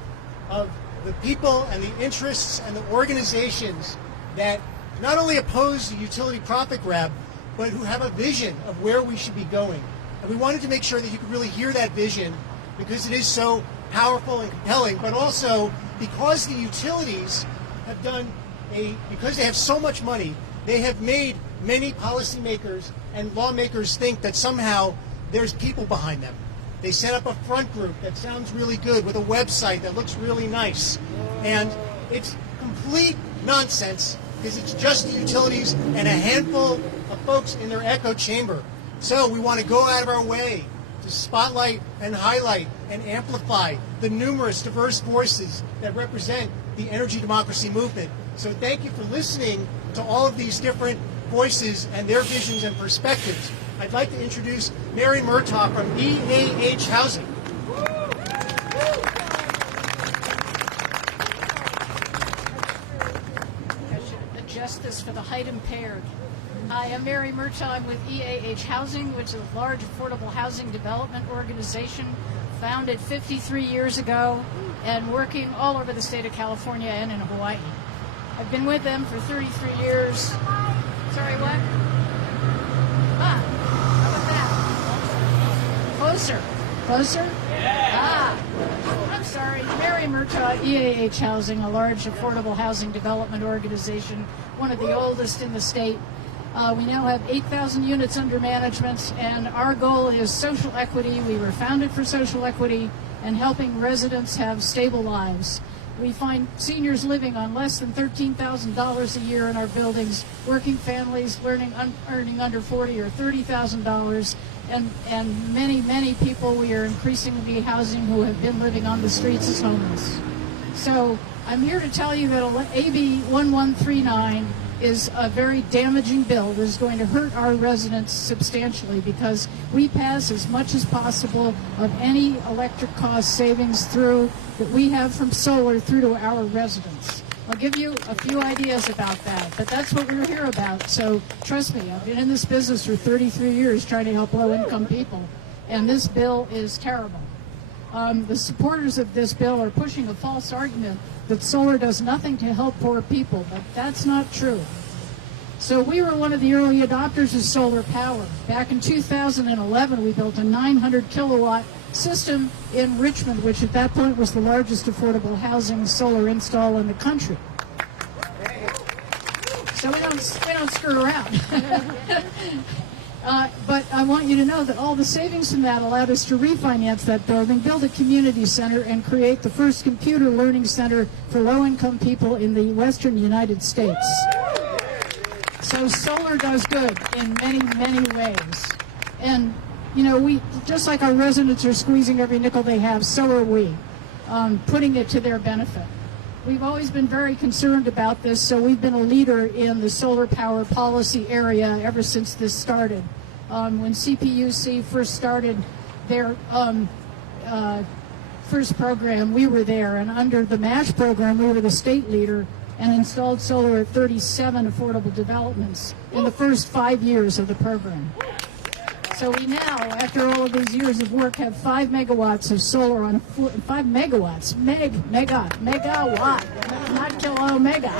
of the people and the interests and the organizations that not only oppose the utility profit grab, but who have a vision of where we should be going. And we wanted to make sure that you could really hear that vision because it is so powerful and compelling, but also because the utilities have because they have so much money, they have made many policymakers and lawmakers think that somehow there's people behind them. They set up a front group that sounds really good with a website that looks really nice. And it's complete nonsense because it's just the utilities and a handful of folks in their echo chamber. So we want to go out of our way to spotlight and highlight and amplify the numerous diverse voices that represent the energy democracy movement. So thank you for listening to all of these different voices and their visions and perspectives. I'd like to introduce Mary Murtaugh from EAH Housing. I should adjust this for the height impaired. Hi, I'm Mary Murtaugh. I'm with EAH Housing, which is a large affordable housing development organization founded 53 years ago and working all over the state of California and in Hawaii. I've been with them for 33 years. Sorry, what? Closer. Closer? Yeah. I'm sorry. Mary Murtaugh, EAH Housing, a large affordable housing development organization, one of the oldest in the state. We now have 8,000 units under management, and our goal is social equity. We were founded for social equity and helping residents have stable lives. We find seniors living on less than $13,000 a year in our buildings, working families earning under $40,000 or $30,000, and many, many people we are increasingly housing who have been living on the streets as homeless. So I'm here to tell you that AB 1139 is a very damaging bill that is going to hurt our residents substantially because we pass as much as possible of any electric cost savings through that we have from solar through to our residents. I'll give you a few ideas about that, but that's what we're here about. So trust me, I've been in this business for 33 years trying to help low-income people, and this bill is terrible. The supporters of this bill are pushing a false argument that solar does nothing to help poor people, but that's not true. So we were one of the early adopters of solar power. Back in 2011, we built a 900 kilowatt system in Richmond, which at that point was the largest affordable housing solar install in the country. So we don't screw around. But I want you to know that all the savings from that allowed us to refinance that building, build a community center, and create the first computer learning center for low-income people in the western United States. So solar does good in many, many ways. And, you know, we, just like our residents are squeezing every nickel they have, so are we, putting it to their benefit. We've always been very concerned about this, so we've been a leader in the solar power policy area ever since this started. When CPUC first started their first program, we were there, and under the MASH program, we were the state leader and installed solar at 37 affordable developments in the first 5 years of the program. So we now, after all of these years of work, have 5 megawatts of solar on 5 megawatts, megawatt, not kilo, mega,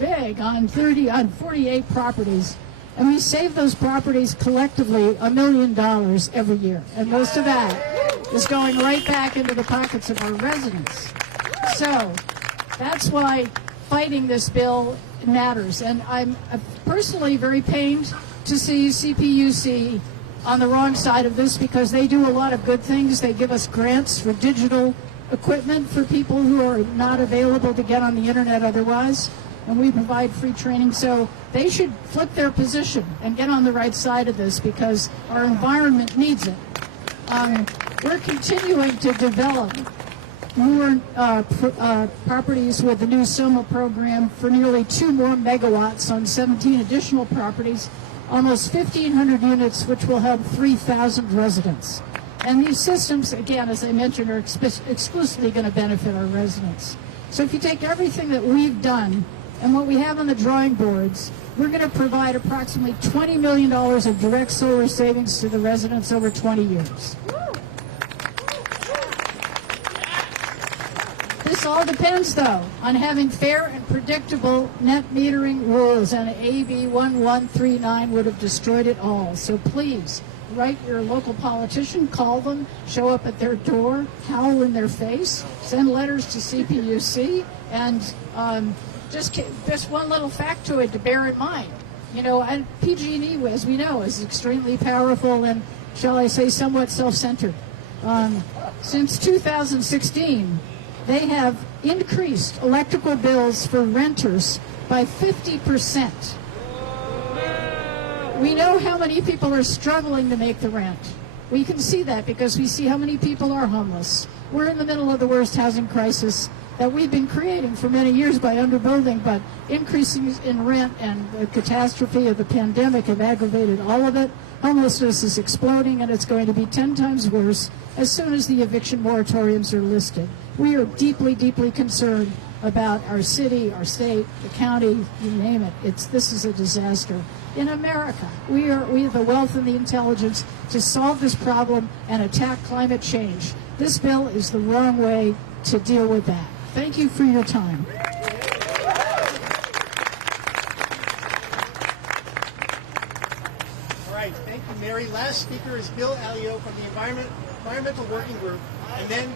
big on 48 properties, and we save those properties collectively $1 million every year, and most of that is going right back into the pockets of our residents. So that's why fighting this bill matters, and I'm personally very pained to see CPUC on the wrong side of this because they do a lot of good things. They give us grants for digital equipment for people who are not available to get on the internet otherwise, and we provide free training. So they should flip their position and get on the right side of this because our environment needs it. We're continuing to develop more properties with the new SOMA program for nearly 2 more megawatts on 17 additional properties, almost 1,500 units, which will help 3,000 residents. And these systems, again, as I mentioned, are exclusively going to benefit our residents. So if you take everything that we've done and what we have on the drawing boards, we're going to provide approximately $20 million of direct solar savings to the residents over 20 years. This all depends, though, on having fair and predictable net metering rules, and AB 1139 would have destroyed it all. So please, write your local politician, call them, show up at their door, howl in their face, send letters to CPUC, and just one little factoid to bear in mind. You know, and PG&E, as we know, is extremely powerful and, shall I say, somewhat self-centered. Since 2016, they have increased electrical bills for renters by 50%. We know how many people are struggling to make the rent. We can see that because we see how many people are homeless. We're in the middle of the worst housing crisis that we've been creating for many years by underbuilding, but increases in rent and the catastrophe of the pandemic have aggravated all of it. Homelessness is exploding, and it's going to be 10 times worse as soon as the eviction moratoriums are lifted. We are deeply, deeply concerned about our city, our state, the county, you name it. This is a disaster. In America, we have the wealth and the intelligence to solve this problem and attack climate change. This bill is the wrong way to deal with that. Thank you for your time. All right, thank you, Mary. Last speaker is Bill Alio from the Environmental Working Group. And then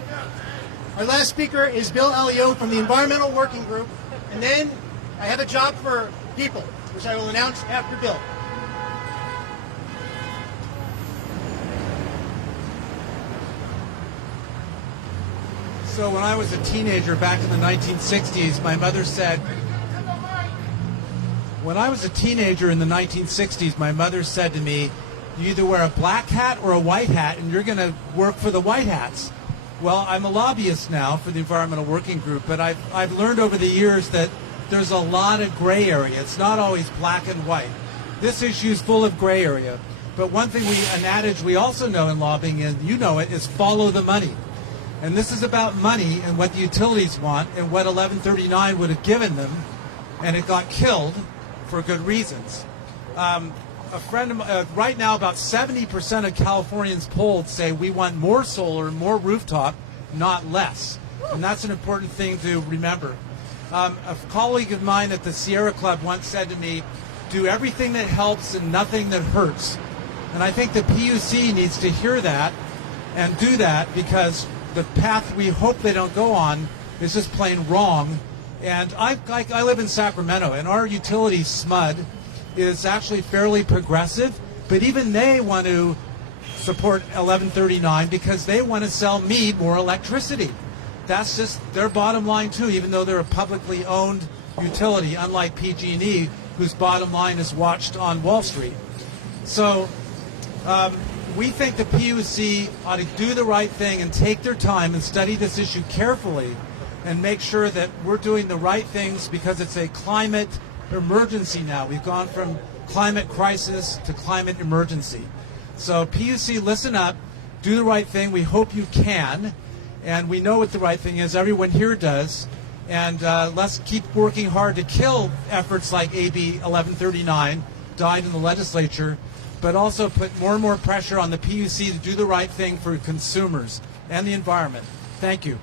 our last speaker is Bill Alio from the Environmental Working Group. And then I have a job for people. which I will announce after Bill. So when I was a teenager back in the 1960s, my mother said, to me, you either wear a black hat or a white hat, and you're going to work for the white hats. Well, I'm a lobbyist now for the Environmental Working Group, but I've learned over the years that there's a lot of gray area. It's not always black and white. This issue is full of gray area. But one thing, an adage we also know in lobbying, and you know it, is follow the money. And this is about money and what the utilities want and what 1139 would have given them, and it got killed for good reasons. Right now, about 70% of Californians polled say we want more solar, more rooftop, not less. And that's an important thing to remember. A colleague of mine at the Sierra Club once said to me, do everything that helps and nothing that hurts. And I think the PUC needs to hear that and do that, because the path we hope they don't go on is just plain wrong. And I live in Sacramento, and our utility, SMUD, is actually fairly progressive, but even they want to support 1139 because they want to sell me more electricity. That's just their bottom line too, even though they're a publicly owned utility, unlike PG&E, whose bottom line is watched on Wall Street. So we think the PUC ought to do the right thing and take their time and study this issue carefully and make sure that we're doing the right things, because it's a climate emergency now. We've gone from climate crisis to climate emergency. So PUC, listen up, do the right thing. We hope you can, and we know what the right thing is. Everyone here does. And let's keep working hard to kill efforts like AB 1139, died in the legislature, but also put more and more pressure on the PUC to do the right thing for consumers and the environment. Thank you.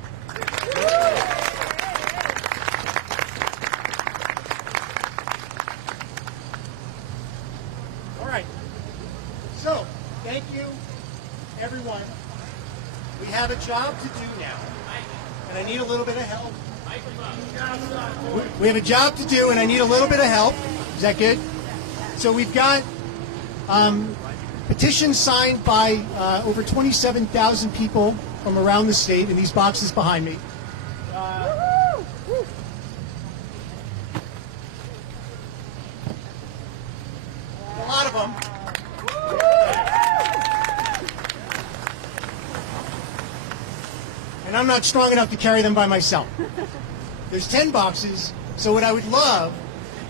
All right. So, thank you, everyone. We have a job to do now, and I need a little bit of help. We have a job to do, and I need a little bit of help. Is that good? So we've got petitions signed by over 27,000 people from around the state in these boxes behind me. A lot of them. And I'm not strong enough to carry them by myself. There's 10 boxes, so what I would love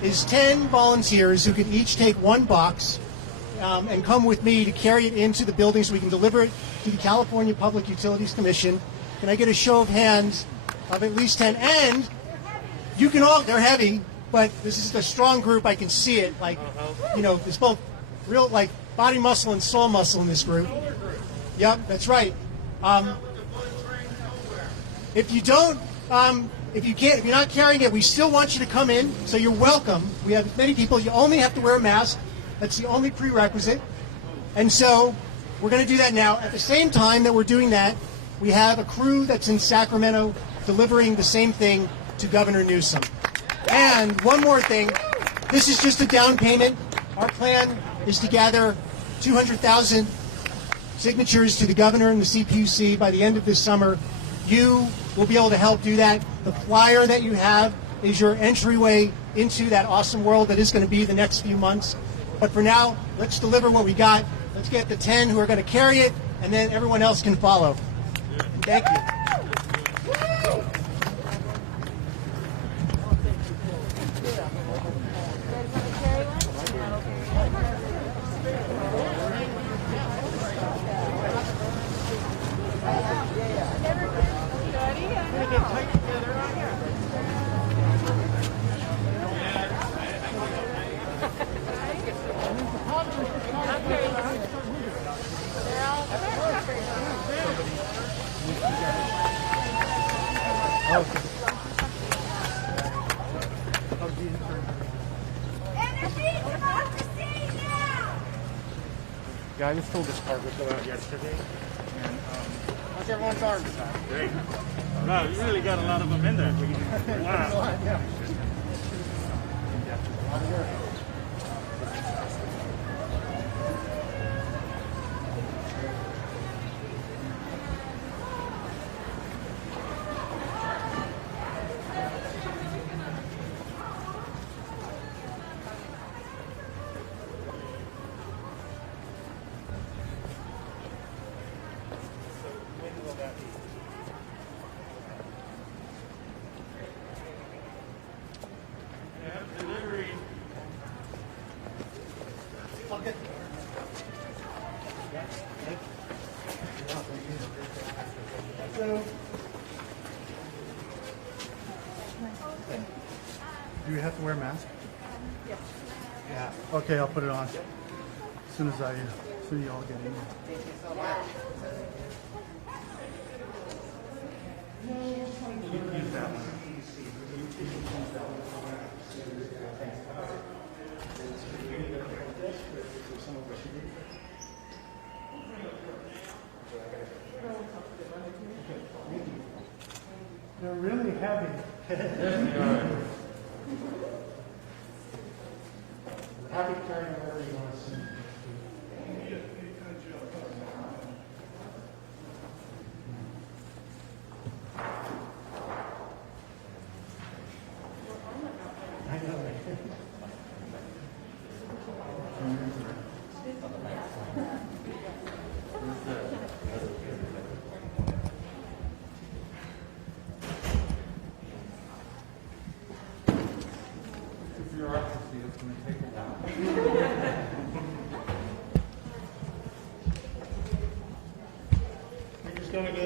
is 10 volunteers who could each take one box and come with me to carry it into the building so we can deliver it to the California Public Utilities Commission. Can I get a show of hands of at least 10? And you can all, they're heavy, but this is a strong group. I can see it. Like, you know, there's both real, like, body muscle and soul muscle in this group. Yep, that's right. If you don't, if you're not carrying it, we still want you to come in, so you're welcome. We have many people. You only have to wear a mask. That's the only prerequisite. And so we're going to do that now. At the same time that we're doing that, we have a crew that's in Sacramento delivering the same thing to Governor Newsom. And one more thing, this is just a down payment. Our plan is to gather 200,000 signatures to the governor and the CPUC by the end of this summer. You will be able to help do that. The flyer that you have is your entryway into that awesome world that is going to be the next few months. But for now, let's deliver what we got. Let's get the 10 who are going to carry it, and then everyone else can follow. Thank you. Yeah, I just told this part would go out yesterday. And, how's everyone's arms? Great. Wow, you really got a lot of them in there. Wow. Do you have to wear a mask? Yes. Yeah. Okay, I'll put it on. As soon as you all get in. Use that one. They're really heavy. Happy carrying whatever you want to see. I know. Bureaucracy is going to take a while. We're just going in to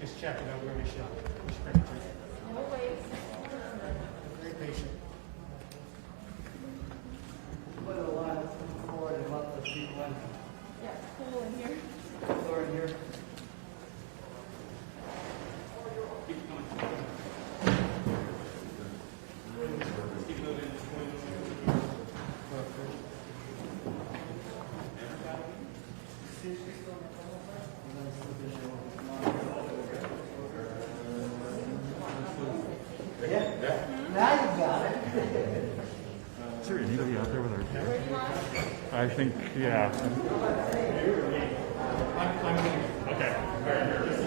just check it out where we should. Very patient. Put a lot of forward and let the people in. Yeah, cool in here. Floor in here. Now you got it. Is there anybody out there with our camera? I think, yeah. Okay. Very nervous.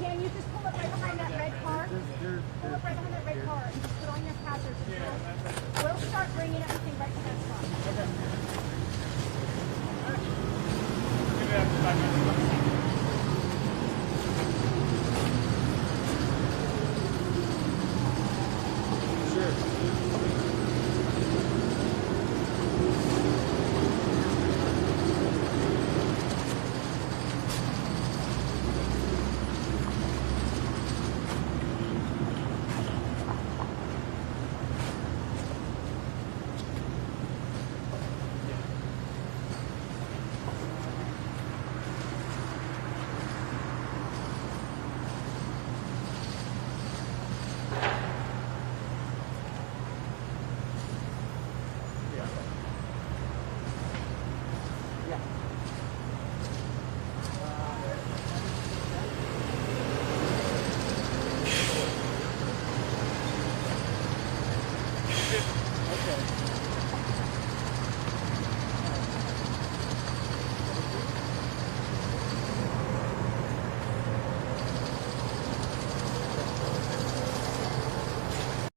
Can you just pull up right behind that red car? Pull up right behind that red car and just put on your hazards. We'll start bringing everything right to that spot. Okay.